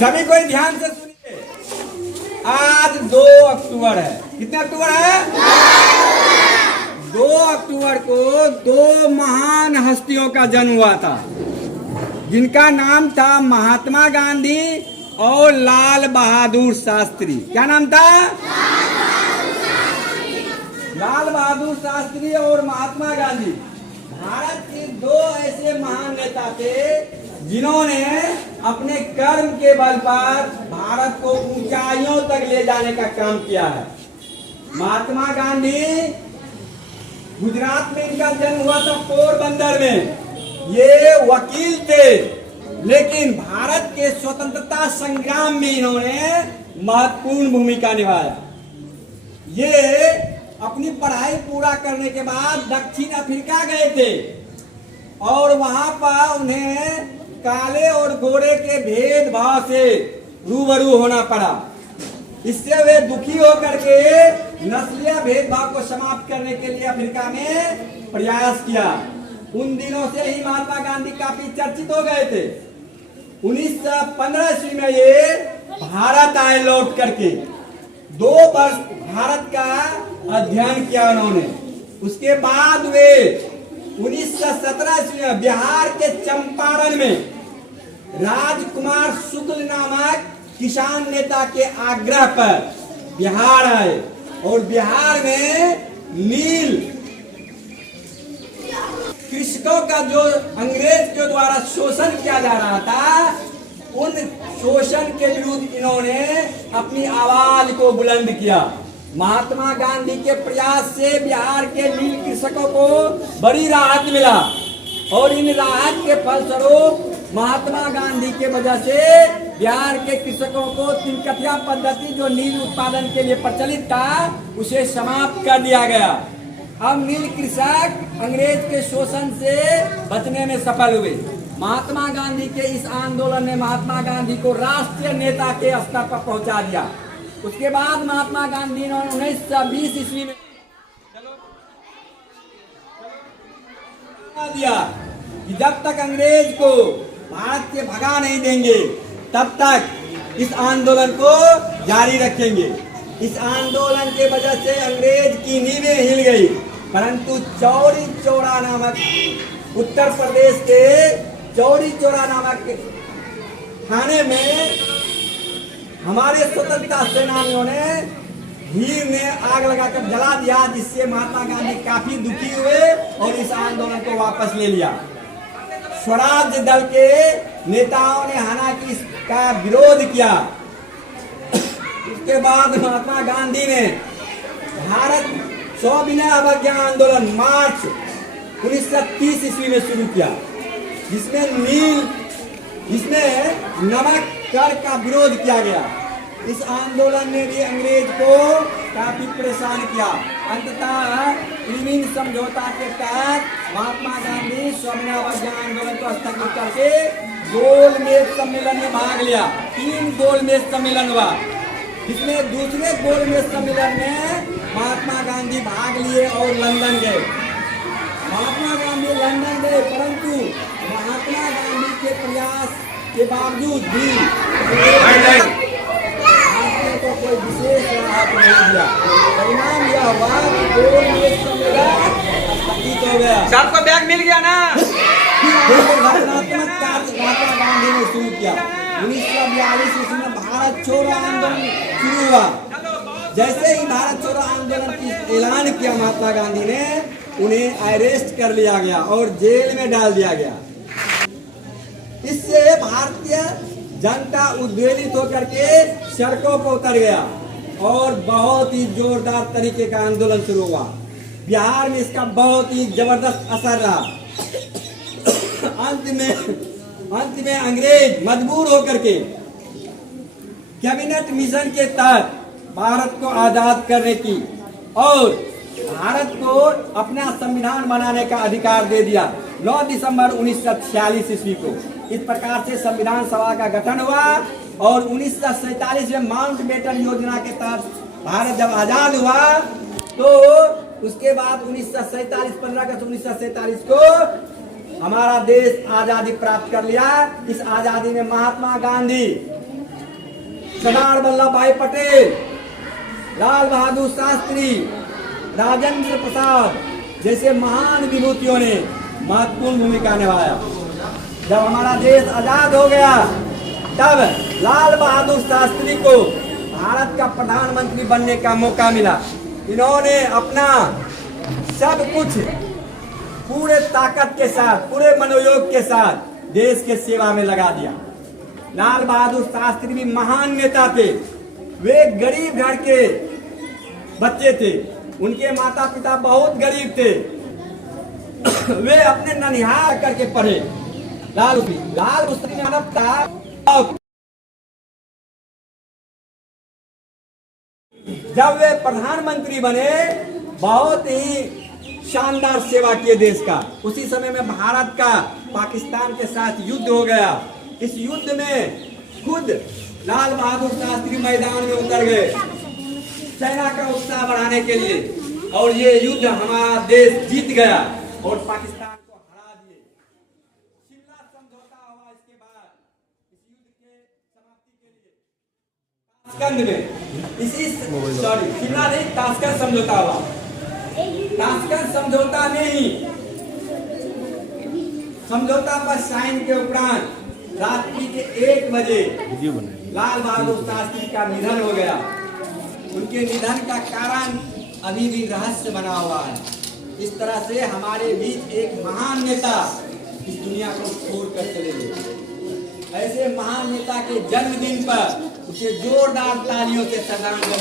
सभी कोई ध्यान से सुनिए। आज 2 अक्टूबर है। कितने अक्टूबर है? 2 अक्टूबर को 2 महान हस्तियों का जन्म हुआ था, जिनका नाम था महात्मा गांधी और लाल बहादुर शास्त्री। क्या नाम था? लाल बहादुर शास्त्री और महात्मा गांधी भारत के 2 ऐसे महान नेता थे जिन्होंने अपने कर्म के बल पर भारत को ऊंचाइयों तक ले जाने का काम किया है। महात्मा गांधी, गुजरात में इनका जन्म हुआ था, पोरबंदर में। ये वकील थे, लेकिन भारत के स्वतंत्रता संग्राम में इन्होंने महत्वपूर्ण भूमिका निभाया। ये अपनी पढ़ाई पूरा करने के बाद दक्षिण अफ्रीका गए थे और वहां पर उन्हें काले और गोरे के भेदभाव से रूबरू होना पड़ा। इससे वे दुखी होकर के नस्लीय भेदभाव को समाप्त करने के लिए अफ्रीका में प्रयास किया। उन दिनों से ही महात्मा गांधी काफी चर्चित हो गए थे। 1915 ईस्वी में ये भारत आए लौट करके। 2 वर्ष भारत का अध्ययन किया उन्होंने। उसके बाद वे 1917 ईस्वी में बिहार के चंपारण में राजकुमार शुक्ल नामक किसान नेता के आग्रह पर बिहार आए और बिहार में नील कृषकों का जो अंग्रेज के द्वारा शोषण किया जा रहा था, उन शोषण के विरुद्ध इन्होंने अपनी आवाज को बुलंद किया। महात्मा गांधी के प्रयास से बिहार के नील कृषकों को बड़ी राहत मिला और इन राहत के फलस्वरूप महात्मा गांधी के वजह से बिहार के कृषकों को तिनकथिया पद्धति जो नील उत्पादन के लिए प्रचलित था, उसे समाप्त कर दिया गया। अब नील कृषक अंग्रेज के शोषण से बचने में सफल हुए। महात्मा गांधी के इस आंदोलन ने महात्मा गांधी को राष्ट्रीय नेता के स्तर पर पहुंचा दिया। उसके बाद महात्मा गांधी ने 1920 ईस्वी में दिया कि जब तक अंग्रेज को भारत से भगा नहीं देंगे, तब तक इस आंदोलन को जारी रखेंगे। इस आंदोलन के वजह से अंग्रेज की नींवें हिल गई, परंतु चौरी चौरा नामक उत्तर प्रदेश के चौरी चौरा नामक थाने में हमारे स्वतंत्रता सेनानियों ने भीड़ ने आग लगाकर जला दिया, जिससे महात्मा गांधी काफी दुखी हुए और इस आंदोलन को वापस ले लिया। स्वराज दल के नेताओं ने हालांकि इसका विरोध किया। उसके बाद महात्मा गांधी ने भारत सविनय अवज्ञा आंदोलन मार्च 1930 ईस्वी में शुरू किया, जिसमें नमक कर का विरोध किया गया। इस आंदोलन ने भी अंग्रेज को काफी परेशान किया। अंततः क्रीमिन समझौता के तहत महात्मा गांधी सविनय अवज्ञा आंदोलन को स्थगित करके गोलमेज सम्मेलन में भाग लिया। 3 गोलमेज सम्मेलन हुआ, जिसमें दूसरे गोलमेज सम्मेलन में महात्मा गांधी भाग लिए और लंदन गए। महात्मा गांधी लंदन गए, परंतु महात्मा गांधी के प्रयास के बावजूद भी भारतीयों को कोई विशेष राहत नहीं दिया। परिणाम यह हुआ कि गोलमेज सम्मेलन स्थगित हो गया। सबको बैग मिल गया ना? रचनात्मक कार्य महात्मा गांधी ने शुरू किया। 1942 ईस्वी में भारत छोड़ो आंदोलन शुरू हुआ। जैसे ही भारत छोड़ो आंदोलन की ऐलान किया महात्मा गांधी ने, उन्हें अरेस्ट कर लिया गया और जेल में डाल दिया गया। इससे भारतीय जनता उद्वेलित होकर के सड़कों पर उतर गया और बहुत ही जोरदार तरीके का आंदोलन शुरू हुआ। बिहार में इसका बहुत ही जबरदस्त असर रहा। अंत में अंग्रेज मजबूर होकर के कैबिनेट मिशन के तहत भारत को आजाद करने की और भारत को अपना संविधान बनाने का अधिकार दे दिया। 9 दिसंबर 1946 ईस्वी को इस प्रकार से संविधान सभा का गठन हुआ और 1947 में माउंट बेटन योजना के तहत भारत जब आजाद हुआ, तो उसके बाद 15 अगस्त 1947 को हमारा देश आजादी प्राप्त कर लिया। इस आजादी में महात्मा गांधी सरदार वल्लभ भाई पटेल, लाल बहादुर शास्त्री, राजेंद्र प्रसाद जैसे महान विभूतियों ने महत्वपूर्ण भूमिका निभाया। जब हमारा देश आजाद हो गया तब लाल बहादुर शास्त्री को भारत का प्रधानमंत्री बनने का मौका मिला। इन्होंने अपना सब कुछ पूरे ताकत के साथ, पूरे मनोयोग के साथ देश के सेवा में लगा दिया। लाल बहादुर शास्त्री भी महान नेता थे। वे गरीब घर के बच्चे थे, उनके माता पिता बहुत गरीब थे। वे अपने ननिहाल करके पढ़े। लाल शास्त्री मानवता जब वे प्रधानमंत्री बने बहुत ही शानदार सेवा किए देश का। उसी समय में भारत का पाकिस्तान के साथ युद्ध हो गया। इस युद्ध में खुद लाल बहादुर शास्त्री मैदान में उतर गए सेना का उत्साह बढ़ाने के लिए, और ये युद्ध हमारा देश जीत गया और पाकिस्तान को हरा दिए। शिमला समझौता हुआ। इसके बाद इस युद्ध के समाप्ति के लिए ताशकंद में शिमला नहीं, ताशकंद समझौता हुआ। ताशकंद समझौता में ही समझौता पर साइन के उपरांत रात्रि के 1 बजे लाल बहादुर शास्त्री का निधन हो गया। उनके निधन का कारण अभी भी रहस्य बना हुआ है। इस तरह से हमारे बीच एक महान नेता इस दुनिया को छोड़कर चले गए। ऐसे महान नेता के जन्मदिन पर उसे जोरदार तालियों से श्रद्धांजलि